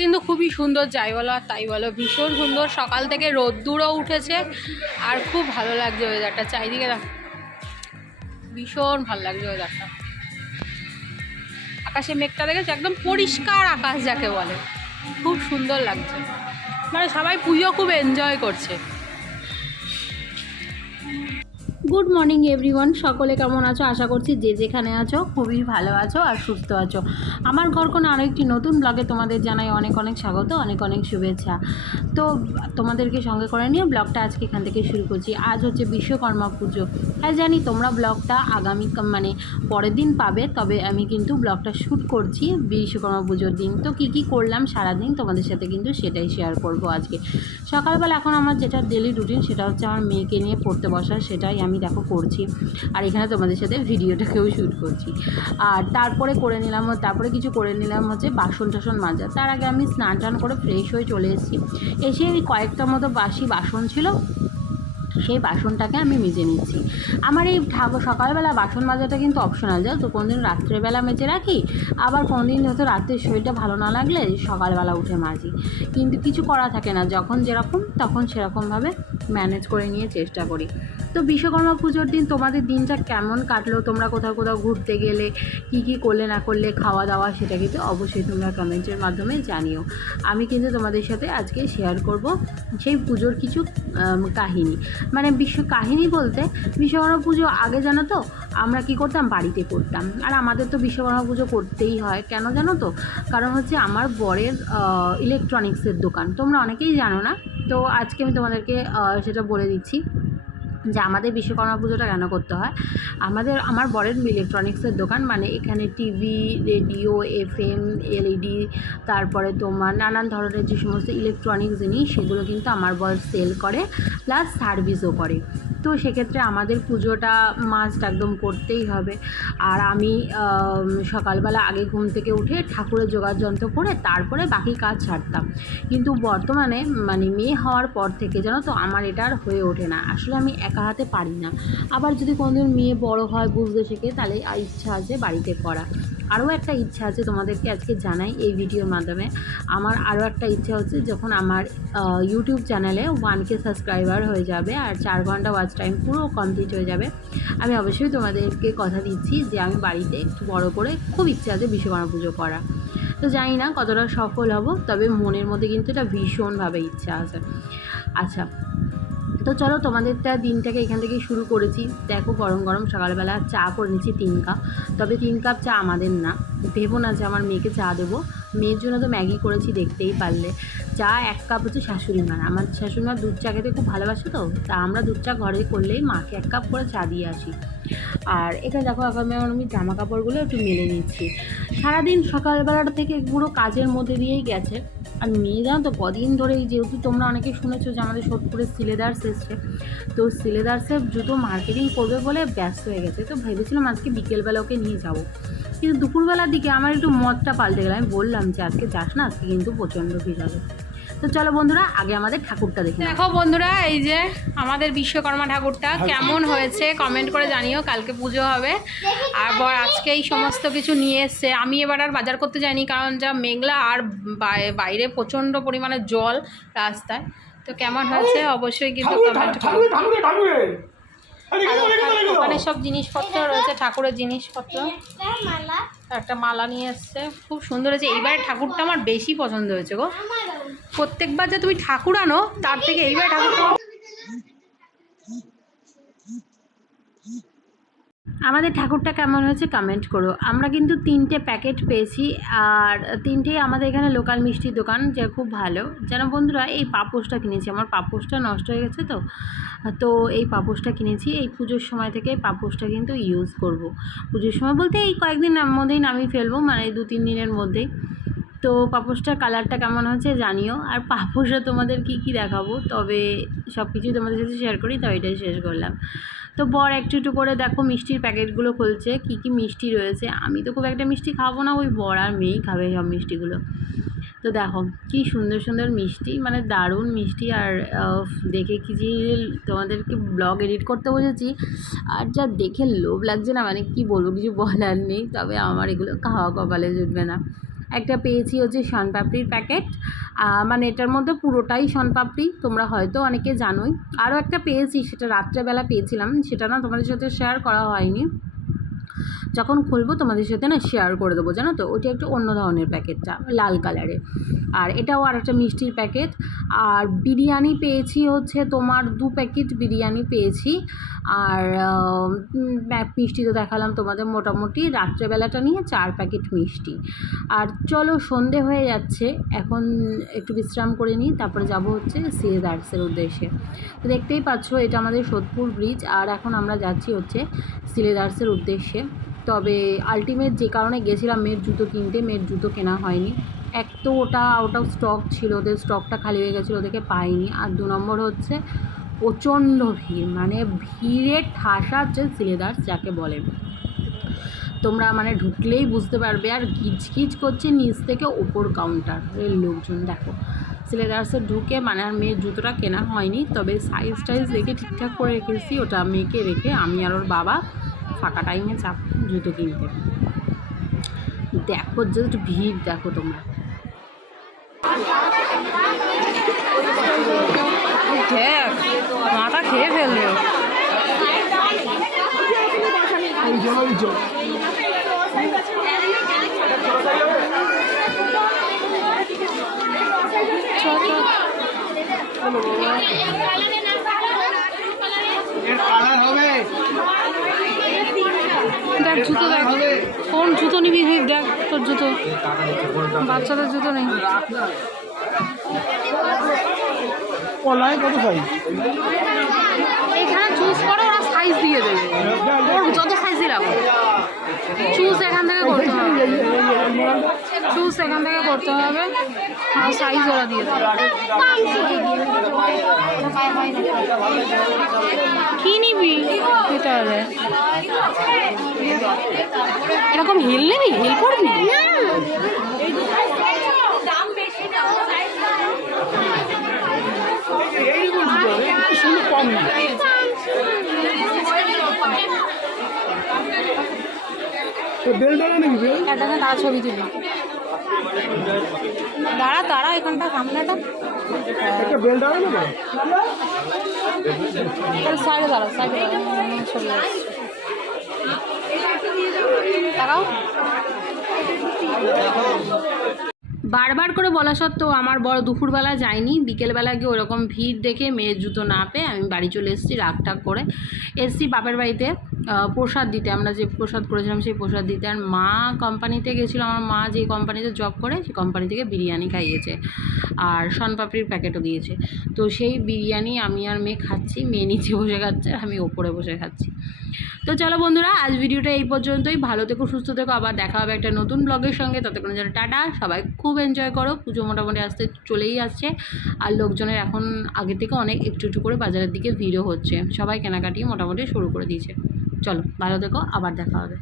কিন্তু খুবই সুন্দর, যাই বলো আর তাই বলো, ভীষণ সুন্দর। সকাল থেকে রোদ্দুরও উঠেছে আর খুব ভালো লাগছে ওয়েদারটা। চারিদিকে ভীষণ ভালো লাগছে ওয়েদারটা। আকাশে মেঘটা দেখেছে, একদম পরিষ্কার আকাশ যাকে বলে, খুব সুন্দর লাগছে। মানে সবাই পুজো খুব এনজয় করছে। গুড মর্নিং এভরিওয়ান, সকলে কেমন আছো? আশা করছি যে যেখানে আছো খুবই ভালো আছো আর সুস্থ আছো। আমার ঘরকোণে আরও একটি নতুন ব্লগে তোমাদের জানাই অনেক অনেক স্বাগত, অনেক অনেক শুভেচ্ছা। তো তোমাদেরকে সঙ্গে করে নিয়ে ব্লগটা আজকে এখান থেকে শুরু করছি। আজ হচ্ছে বিশ্বকর্মা পুজো। হ্যাঁ জানি তোমরা ব্লগটা আগামী মানে পরের দিন পাবে, তবে আমি কিন্তু ব্লগটা শ্যুট করছি বিশ্বকর্মা পুজোর দিন। তো কী কী করলাম সারাদিন তোমাদের সাথে কিন্তু সেটাই শেয়ার করব আজকে। সকালবেলা এখন আমার যেটা ডেলি রুটিন সেটা হচ্ছে আমার মেয়েকে নিয়ে পড়তে বসা, সেটাই আমি দেখো করছি। আর এখানে তোমাদের সাথে ভিডিওটাকেও শ্যুট করছি। আর তারপরে কিছু করে নিলাম হচ্ছে বাসন টাসন মাজা। তার আগে আমি স্নান টান করে ফ্রেশ হয়ে চলে এসেছি। এসে কয়েকটা মতো বাসি বাসন ছিল, সেই বাসনটাকে আমি মেজে নিচ্ছি। আমার এই সকালবেলা বাসন মাজাটা কিন্তু অপশনাল, যাও তো কোনোদিন রাত্রেবেলা মেজে রাখি, আবার কোনোদিন হয়তো রাত্রের শরীরটা ভালো না লাগলে সকালবেলা উঠে মাজি। কিন্তু কিছু করা থাকে না, যখন যেরকম তখন সেরকমভাবে ম্যানেজ করে নিয়ে চেষ্টা করি। তো বিশ্বকর্মা পুজোর দিন তোমাদের দিনটা কেমন কাটলো, তোমরা কোথাও কোথাও ঘুরতে গেলে কী কী করলে না করলে, খাওয়া দাওয়া, সেটা কিন্তু অবশ্যই তোমরা কমেন্টের মাধ্যমে জানিও। আমি কিন্তু তোমাদের সাথে আজকে শেয়ার করব সেই পুজোর কিছু কাহিনী। মানে কাহিনী বলতে, বিশ্বকর্মা পুজো আগে জানো তো আমরা কি করতাম, বাড়িতে করতাম। আর আমাদের তো বিশ্বকর্মা পুজো করতেই হয়, কেন জানো তো? কারণ হচ্ছে আমার বরের ইলেকট্রনিক্সের দোকান, তোমরা অনেকেই জানো না। তো আজকে আমি তোমাদেরকে সেটা বলে দিচ্ছি যে আমাদের বিশ্বকর্মা পুজোটা কেন করতে হয়। আমার বরের ইলেকট্রনিক্সের দোকান, মানে এখানে টিভি, রেডিও, FM, LED, তারপরে তোমার নানান ধরনের যে সমস্ত ইলেকট্রনিক্স জিনিস সেগুলো কিন্তু আমার বর সেল করে, প্লাস সার্ভিসও করে। তো সেক্ষেত্রে আমাদের পুজোটা মাস্ট একদম করতেই হবে। আর আমি সকালবেলা আগে ঘুম থেকে উঠে ঠাকুরের জোগাড় যন্ত্র করে তারপরে বাকি কাজ ছাড়তাম। কিন্তু বর্তমানে মানে মেয়ে হওয়ার পর থেকে জানো তো আমার এটা আর হয়ে ওঠে না। আসলে আমি একা হাতে পারি না। আবার যদি কোনোদিন মেয়ে বড় হয়, বুঝতে শেখে, তাহলে ইচ্ছা আছে বাড়িতে করা। আরও একটা ইচ্ছা আছে তোমাদেরকে আজকে জানাই এই ভিডিওর মাধ্যমে। আমার আরও একটা ইচ্ছা হচ্ছে, যখন আমার ইউটিউব চ্যানেলে 1K সাবস্ক্রাইবার হয়ে যাবে আর 4 ঘন্টা ওয়াচ টাইম পুরো কমপ্লিট হয়ে যাবে, আমি অবশ্যই তোমাদেরকে কথা দিচ্ছি যে আমি বাড়িতে একটু বড় করে খুব ইচ্ছা আছে বিশ্বকর্মা পুজো করা। তো জানি না কতটা সফল হব, তবে মনের মধ্যে কিন্তু এটা ভীষণভাবে ইচ্ছা আছে। আচ্ছা, তো চলো তোমাদেরটা দিনটাকে এখান থেকেই শুরু করেছি। দেখো গরম গরম সকালবেলা চা করে নিচ্ছি 3 কাপ। তবে 3 কাপ চা আমাদের না, ভেবো না যে আমার মেয়েকে চা দেবো। মেয়ের জন্য তো ম্যাগি করেছি, দেখতেই পারলে। চা 1 কাপ হচ্ছে শাশুড়ি মার, আমার শাশুড়ি মা দুধ চা খেতে খুব ভালোবাসে, তো তা আমরা দুধ চা ঘরে করলেই মাকে 1 কাপ করে চা দিয়ে আসি। আর এখানে দেখো এখন আমি জামা কাপড়গুলো একটু মেলে নিচ্ছি। সারাদিন সকালবেলাটা থেকে পুরো কাজের মধ্যে দিয়েই গেছে। আর মেয়ে জানো তো কদিন ধরেই, যেহেতু তোমরা অনেকে শুনেছো যে আমাদের সোদপুরে সিলেদার্স এসছে, তো সিলেদার্সের জুতো মার্কেটিং করবে বলে ব্যস্ত হয়ে গেছে। তো ভেবেছিলাম আজকে বিকেলবেলা ওকে নিয়ে যাবো, কিন্তু দুপুরবেলার দিকে আমার একটু মতটা পাল্টে গেল। আমি বললাম যে আজকে যাস না, আজকে কিন্তু প্রচণ্ড ভিড় হবে। তো চলো বন্ধুরা, আগে আমাদের ঠাকুরটা দেখো বন্ধুরা, এই যে আমাদের বিশ্বকর্মা ঠাকুরটা কেমন হয়েছে কমেন্ট করে জানিও। কালকে পুজো হবে আর বর আজকে এই সমস্ত কিছু নিয়ে এসছে। আমি এবার আর বাজার করতে যাইনি, কারণ যা মেঘলা আর বাইরে প্রচণ্ড পরিমাণে জল রাস্তায়। তো কেমন হয়েছে অবশ্যই কিন্তু কমেন্ট করো। ওখানে সব জিনিসপত্র রয়েছে, ঠাকুরের জিনিসপত্র। একটা মালা নিয়ে এসছে, খুব সুন্দর হয়েছে। এইবারে ঠাকুরটা আমার বেশি পছন্দ হয়েছে গো। প্রত্যেকবার যে তুমি ঠাকুর আনো তার থেকে এইবার ঠাকুরটা। আমাদের ঠাকুরটা কেমন হয়েছে কমেন্ট করো। আমরা কিন্তু 3টে প্যাকেট পেয়েছি, আর 3টেই আমাদের এখানে লোকাল মিষ্টির দোকান, যে খুব ভালো। যেন বন্ধুরা এই পাপোশটা কিনেছি, আমার পাপোশটা নষ্ট হয়ে গেছে, তো এই পাপোশটা কিনেছি। এই পুজোর সময় থেকে পাপোশটা কিন্তু ইউজ করব। পুজোর সময় বলতে এই কয়েকদিনের মধ্যেই নামিয়ে ফেলবো, মানে 2-3 দিনের মধ্যেই। তো পাপোশটার কালারটা কেমন হচ্ছে জানিও। আর পাপোশে তোমাদের কি কি দেখাবো, তবে সব কিছুই তোমাদের সাথে শেয়ার করি, তো এটাই শেষ করলাম। তো বর একটু একটু করে দেখো মিষ্টির প্যাকেটগুলো খুলছে, কি কি মিষ্টি রয়েছে। আমি তো খুব একটা মিষ্টি খাবো না, ওই বর আর মেয়েই খাবে সব মিষ্টিগুলো। তো দেখো কি সুন্দর সুন্দর মিষ্টি, মানে দারুণ মিষ্টি। আর দেখে কি যে তোমাদেরকে ব্লগ এডিট করতে বসেছি, আর যা দেখে লোভ লাগছে না, মানে কি বলবো, কিছু বলার নেই। তবে আমার এগুলো খাওয়া কপালে জুটবে না। একটা পেয়েছি হচ্ছে শনপাপড়ির প্যাকেট, মানে এটার মধ্যে পুরোটাই শনপাপড়ি, তোমরা হয়তো অনেকে জানোই। আরও একটা পেয়েছি, সেটা রাত্রেবেলা পেয়েছিলাম, সেটা না তোমাদের সাথে শেয়ার করা হয়নি, যখন খুলবো তোমাদের সাথে না শেয়ার করে দেবো, জানো তো। ওইটা একটু অন্য ধরনের প্যাকেটটা, লাল কালারের। আর এটাও আর একটা মিষ্টির প্যাকেট। আর বিরিয়ানি পেয়েছি হচ্ছে তোমার 2 প্যাকেট বিরিয়ানি পেয়েছি। আর মিষ্টি তো দেখালাম তোমাদের, মোটামুটি রাত্রেবেলাটা নিয়ে 4 প্যাকেট মিষ্টি। আর চলো সন্ধে হয়ে যাচ্ছে, এখন একটু বিশ্রাম করে নিই, তারপরে যাব হচ্ছে সিলেদার্সের উদ্দেশ্যে। তো দেখতেই পাচ্ছ এটা আমাদের সোদপুর ব্রিজ, আর এখন আমরা যাচ্ছি হচ্ছে সিলেদার্সের উদ্দেশ্যে। তবে আলটিমেট যে কারণে গেছিলাম মেয়ের জুতো কিনতে, মেয়ের জুতো কেনা হয়নি। এক তো ওটা আউট অফ স্টক ছিল, ওদের স্টকটা খালি হয়ে গেছিলো, ওদেরকে পাইনি। আর 2 নম্বর হচ্ছে প্রচণ্ড ভিড়, মানে ভিড়ে ঠাসা হচ্ছে সিলেদার্স যাকে বলে, তোমরা মানে ঢুকলেই বুঝতে পারবে। আর গিজগিজ করছে নিচ থেকে ওপর কাউন্টারের লোকজন। দেখো সিলেদার্সে ঢুকে মানে আর মেয়ের জুতোটা কেনা হয়নি, তবে সাইজ টাইজ দেখে ঠিকঠাক করে রেখেছি, ওটা মেয়েকে রেখে আমি আর ওর বাবা ফাঁকা টাইমে চাপ জুতো কিনতে। দেখো জাস্ট ভিড় দেখো তোমরা। দেখ মাথা খেয়ে ফেলবে। দেখ জুতো, দেখ কোন জুতো নিবি, দেখ তোর জুতো, বাচ্চাদের জুতো নেই। এখানে চুজ করো, ওরা সাইজ দিয়ে দেবে, ওর যত সাইজই লাগবে চুজ এখান থেকে করতে হবে, চুজ এখান থেকে করতে হবে, আর সাইজ ওরা দিয়ে দেবে। কি নিবি এটা? এরকম হিল নিবি, হিল করবি? দাঁড়া ছবি তুলি, দাঁড়া দাঁড়া এখানটা সামনেটা সাইডে দাঁড়া, সাইডে ছবি দাঁড়াও। বারবার করে বলা সত্ত্বেও আমার বড় দুপুরবেলা যায়নি, বিকেলবেলা গিয়ে ওরকম ভিড় দেখে মেয়ের জুতো না পেয়ে আমি বাড়ি চলে এসেছি, রাগটাগ করে এসেছি বাপের বাড়িতে প্রসাদ দিতে। আমরা যে প্রসাদ করেছিলাম সেই প্রসাদ দিতে। আর মা কোম্পানিতে গেছিলো, আমার মা যে কোম্পানিতে জব করে সেই কোম্পানি থেকে বিরিয়ানি খাইয়েছে আর শনপাপড়ির প্যাকেটও দিয়েছে। তো সেই বিরিয়ানি আমি আর মেয়ে খাচ্ছি, মেয়ে নিচে বসে খাচ্ছে আর আমি ওপরে বসে খাচ্ছি। তো চলো বন্ধুরা, আজ ভিডিওটা এই পর্যন্তই। ভালো থেকো, সুস্থ থেকো, আবার দেখা হবে একটা নতুন ব্লগের সঙ্গে। ততক্ষণ যেন টাটা, সবাই খুব এনজয় করো। পুজো মোটামুটি আসতে চলেই আসছে, আর লোকজনের এখন আগে থেকে অনেক একটু একটু করে বাজারের দিকে ভিড়ও হচ্ছে, সবাই কেনাকাটি মোটামুটি শুরু করে দিয়েছে। চলো ভালো থেকো, আবার দেখা হবে।